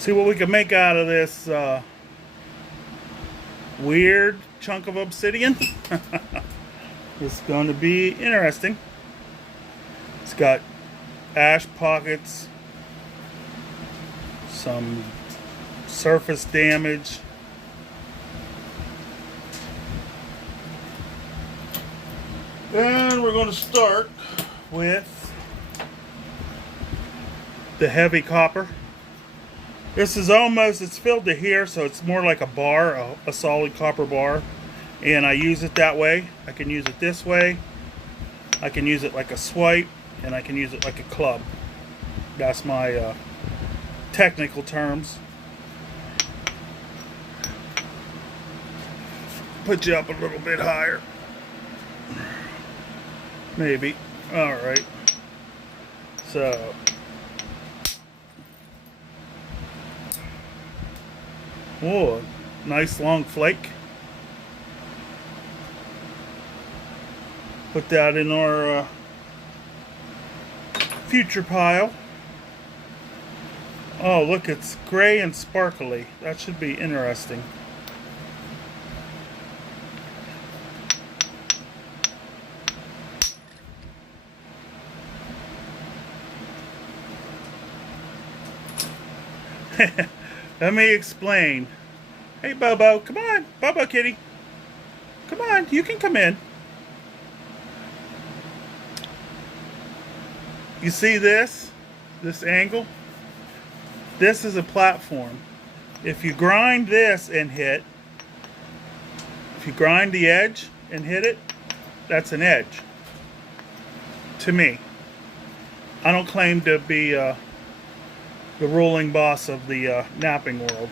See what we can make out of this weird chunk of obsidian. It's going to be interesting. It's got ash pockets, some surface damage. And we're going to start with the heavy copper. This is almost, it's filled to here, so it's more like a bar, a solid copper bar. And I use it that way. I can use it this way. I can use it like a swipe, and I can use it like a club. That's my technical terms. Put you up a little bit higher. Maybe. Alright. So. Whoa, nice long flake. Put that in our future pile. Oh, look, it's gray and sparkly. That should be interesting. Let me explain. Hey, Bobo, come on. Bobo kitty. Come on, you can come in. You see this? This angle? This is a platform. If you grind this and hit, if you grind the edge and hit it, that's an edge. To me. I don't claim to be the ruling boss of the napping world.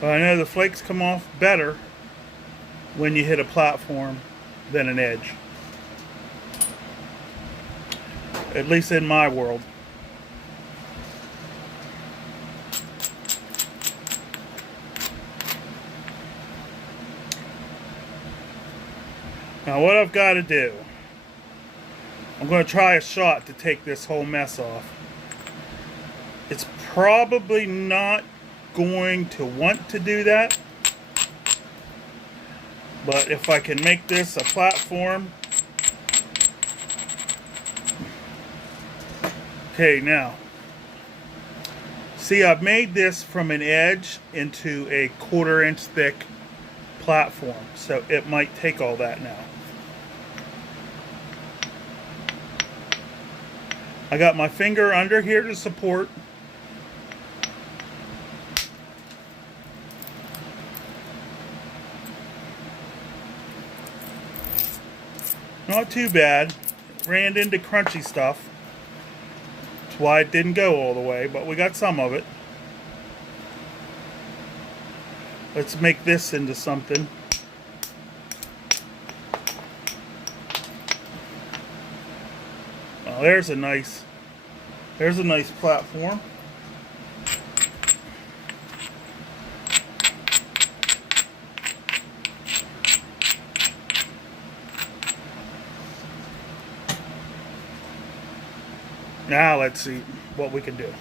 But I know the flakes come off better when you hit a platform than an edge. At least in my world. Now what I've got to do, I'm going to try a shot to take this whole mess off. It's probably not going to want to do that. But if I can make this a platform. Okay, now. See, I've made this from an edge into a 1/4 inch thick platform. So it might take all that now. I got my finger under here to support. Not too bad. Ran into crunchy stuff. That's why it didn't go all the way, but we got some of it. Let's make this into something. Oh, there's a nice platform. Now let's see what we can do.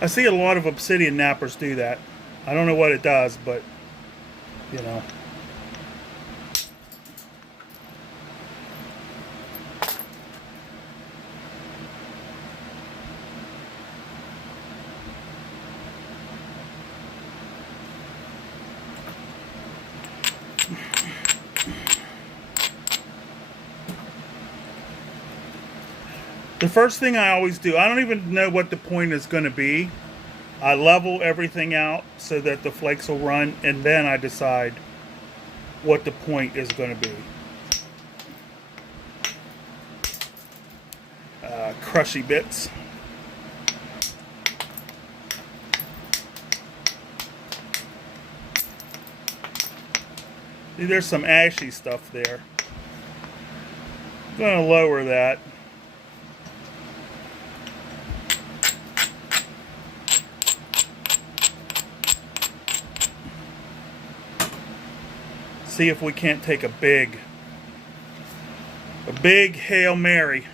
I see a lot of obsidian nappers do that. I don't know what it does, but you know. The first thing I always do, I don't even know what the point is going to be. I level everything out so that the flakes will run, and then I decide what the point is going to be. Crushy bits. See, there's some ashy stuff there. I'm going to lower that. See if we can't take a big Hail Mary.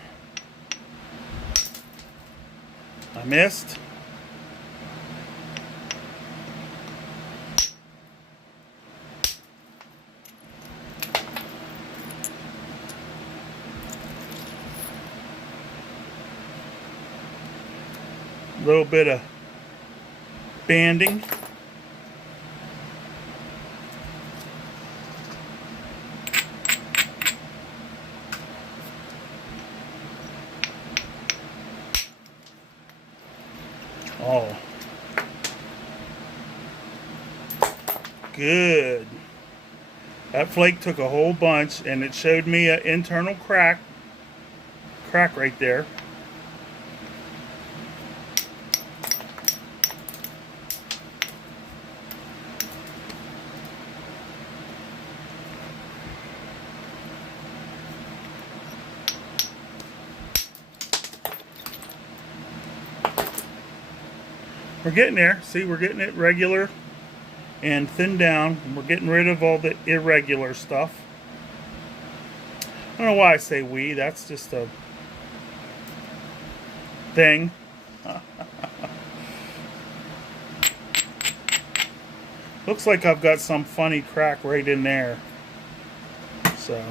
I missed. A little bit of banding. Oh, good. That flake took a whole bunch, and it showed me an internal crack right there. We're getting there. See, we're getting it regular and thinned down. And we're getting rid of all the irregular stuff. I don't know why I say we. That's just a thing. Looks like I've got some funny crack right in there. So...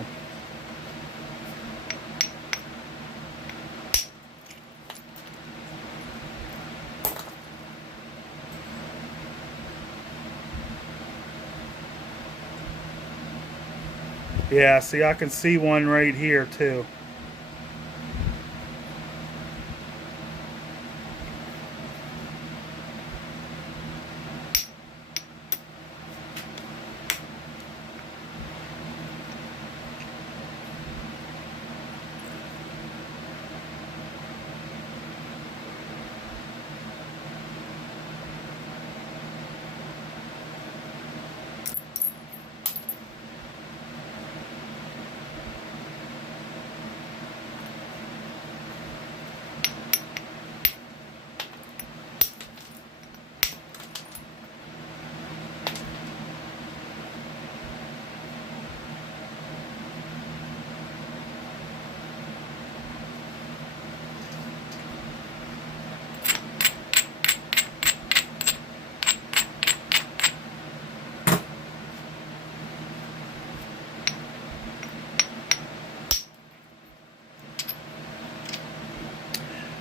yeah, see, I can see one right here too.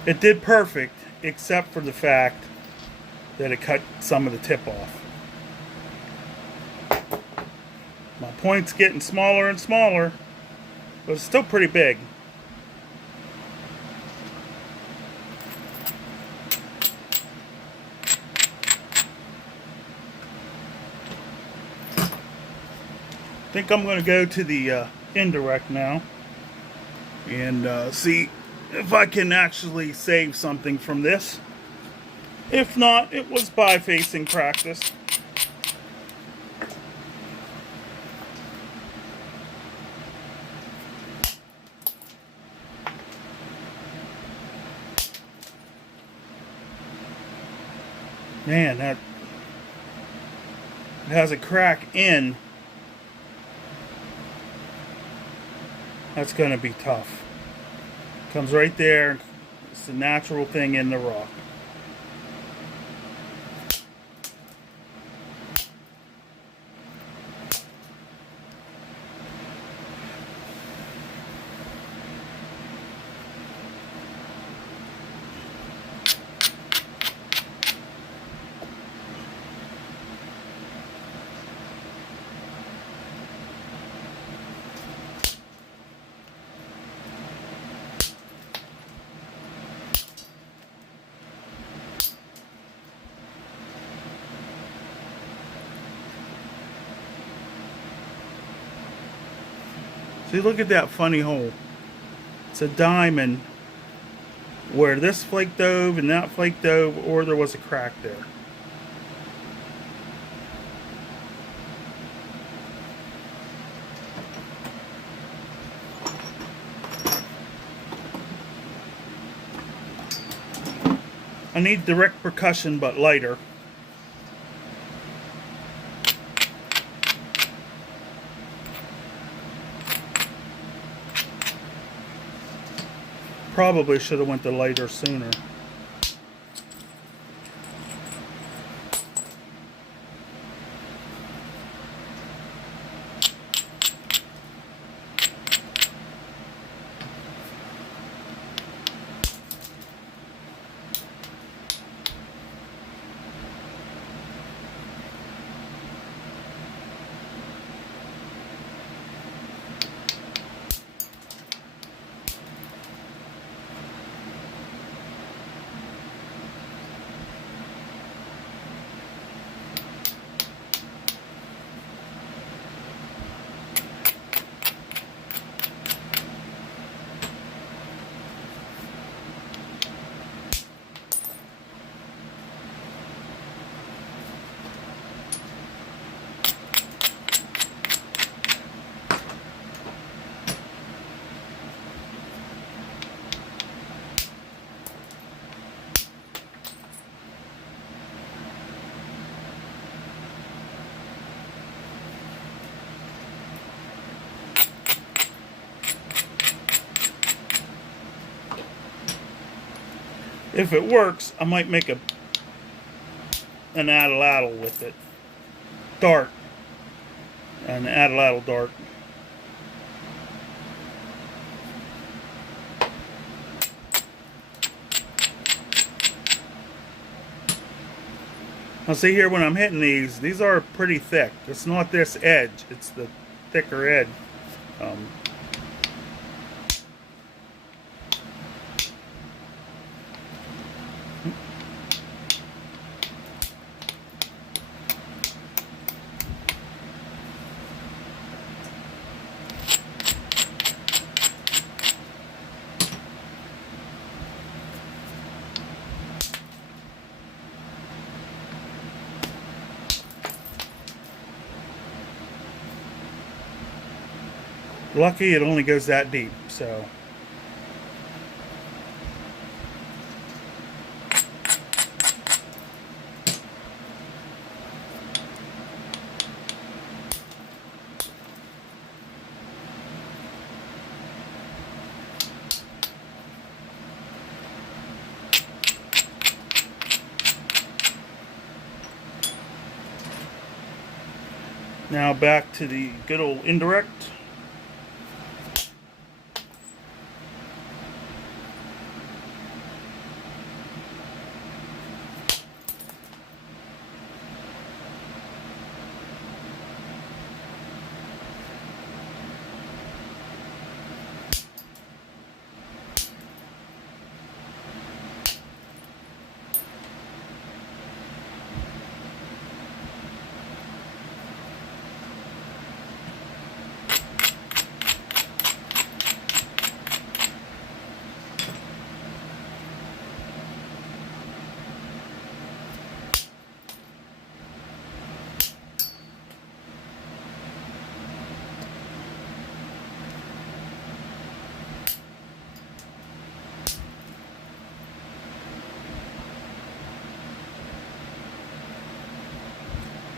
It did perfect, except for the fact that it cut some of the tip off. My point's getting smaller and smaller, but it's still pretty big. I think I'm going to go to the indirect now and see if I can actually save something from this. If not, it was bi-facing practice. Man, that it has a crack in. That's going to be tough. Comes right there. It's a natural thing in the rock. See, look at that funny hole. It's a diamond where this flake dove and that flake dove, or there was a crack there. I need direct percussion but lighter. Probably should have went to lighter sooner. If it works, I might make an atlatl with it. Dart. An atlatl dart. Now see here when I'm hitting these are pretty thick. It's not this edge, it's the thicker edge. Lucky it only goes that deep, so. Now back to the good old indirect.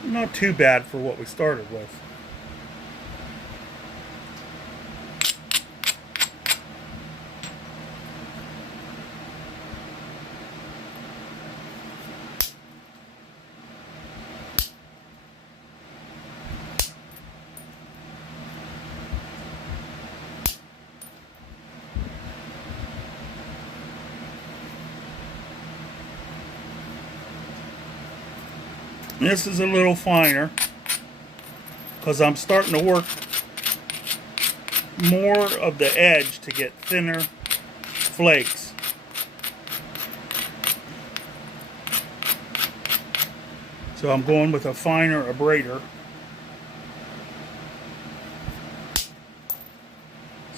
Not too bad for what we started with. This is a little finer because I'm starting to work more of the edge to get thinner flakes. So I'm going with a finer abrader.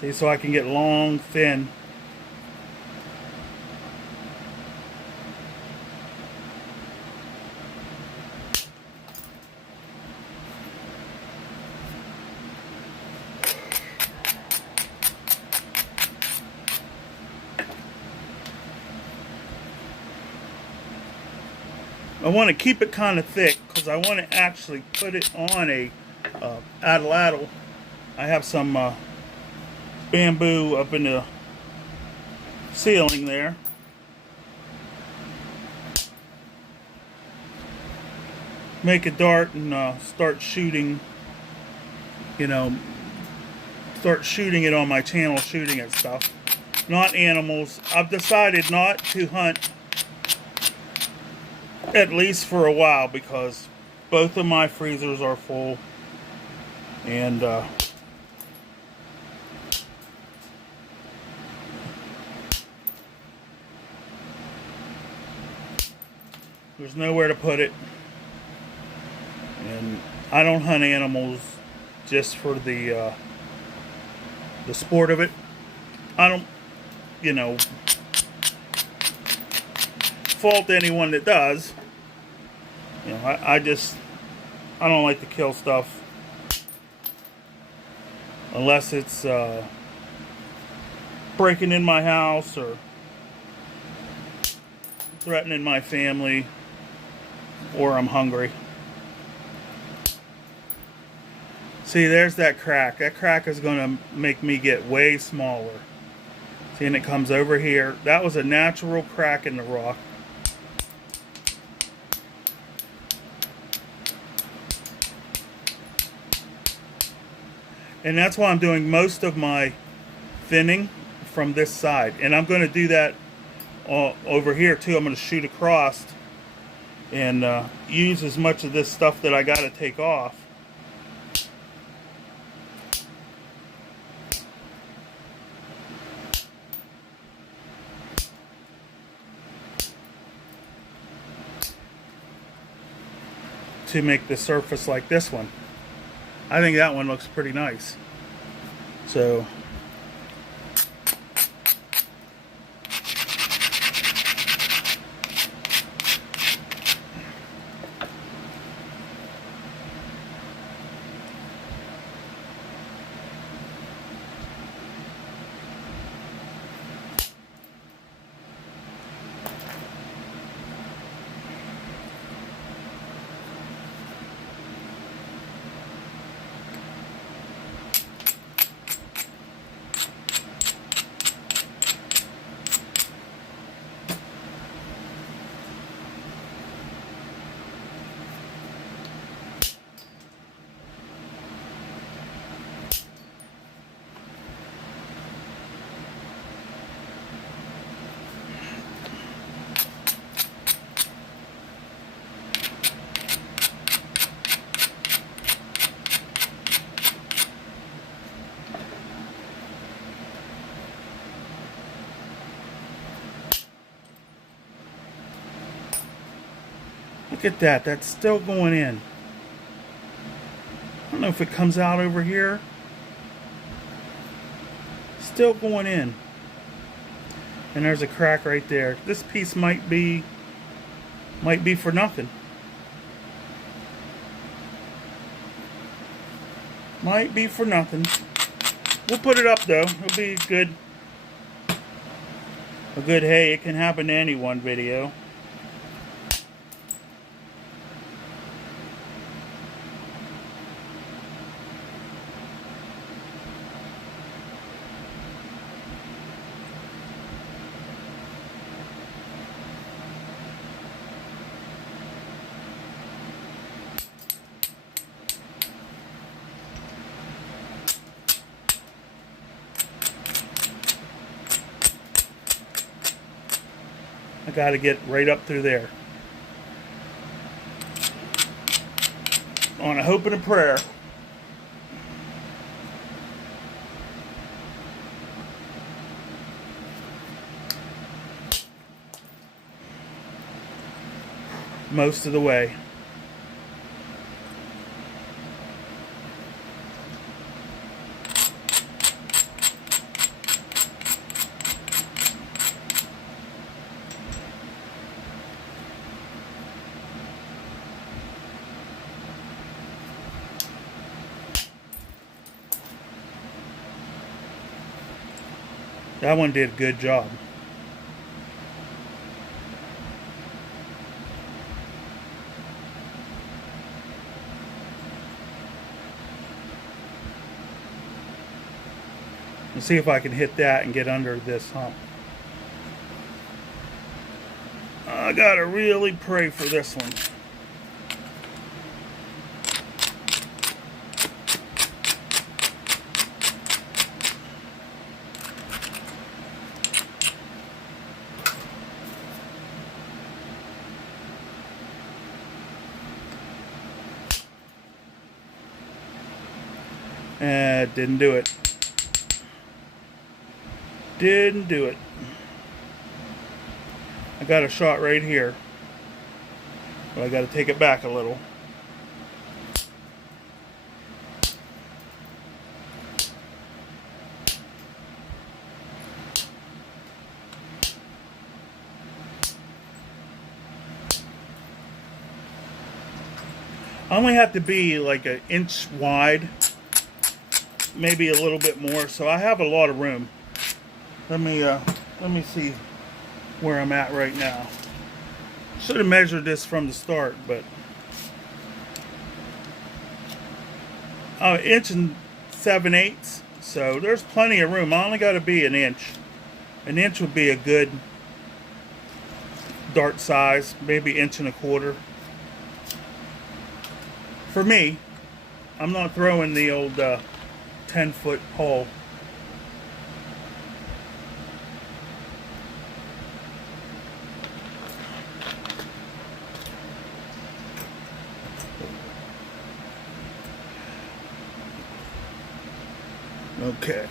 See, so I can get long, thin. I want to keep it kind of thick because I want to actually put it on a atlatl. I have some bamboo up in the ceiling there. Make a dart and start shooting, start shooting it on my channel, shooting at stuff. Not animals. I've decided not to hunt, at least for a while, because both of my freezers are full. And there's nowhere to put it. And I don't hunt animals just for the sport of it. I don't, fault anyone that does. I don't like to kill stuff unless it's breaking in my house or threatening my family, or I'm hungry. See, there's that crack. That crack is going to make me get way smaller. See, and it comes over here. That was a natural crack in the rock. And that's why I'm doing most of my thinning from this side. And I'm going to do that over here too. I'm going to shoot across and use as much of this stuff that I got to take off. To make the surface like this one. I think that one looks pretty nice. So look at that. That's still going in. I don't know if it comes out over here. Still going in. And there's a crack right there. This piece might be for nothing. Might be for nothing. We'll put it up though. It'll be good. A good hey, it can happen to anyone video. I gotta get right up through there. On a hope and a prayer. Most of the way. That one did a good job. Let's see if I can hit that and get under this hump. I gotta really pray for this one. Didn't do it. Didn't do it. I got a shot right here, but I got to take it back a little. I only have to be like an inch wide, maybe a little bit more, so I have a lot of room. Let me see where I'm at right now. Should have measured this from the start, but 1.7/8, so there's plenty of room. I only got to be an inch. An inch would be a good dart size, maybe 1.25 inches. For me, I'm not throwing the old 10-foot pole. Okay.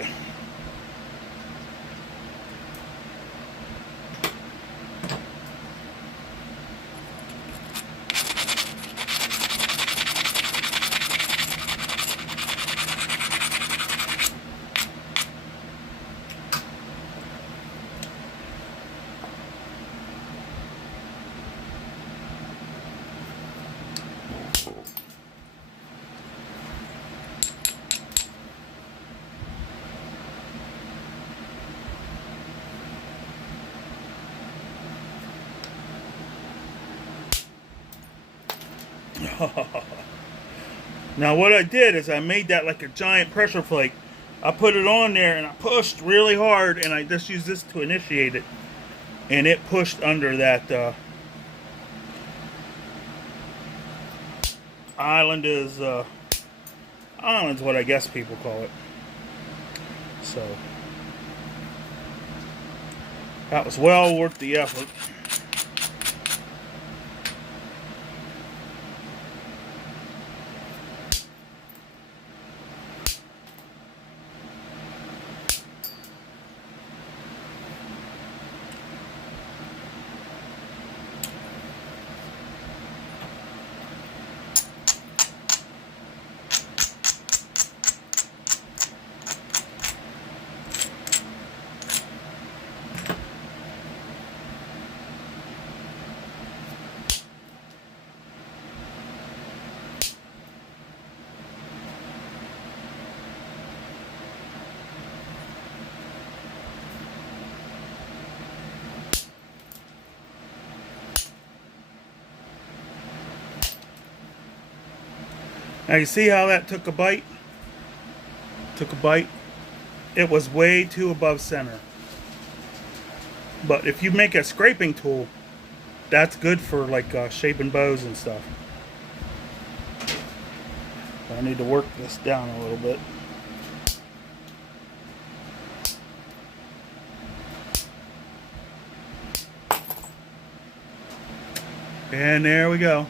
Now what I did is I made that like a giant pressure flake. I put it on there and I pushed really hard, and I just used this to initiate it, and it pushed under that island is what I guess people call it. So that was well worth the effort. Now you see how that took a bite? Took a bite. It was way too above center. But if you make a scraping tool, that's good for like shaping bows and stuff. I need to work this down a little bit. And there we go.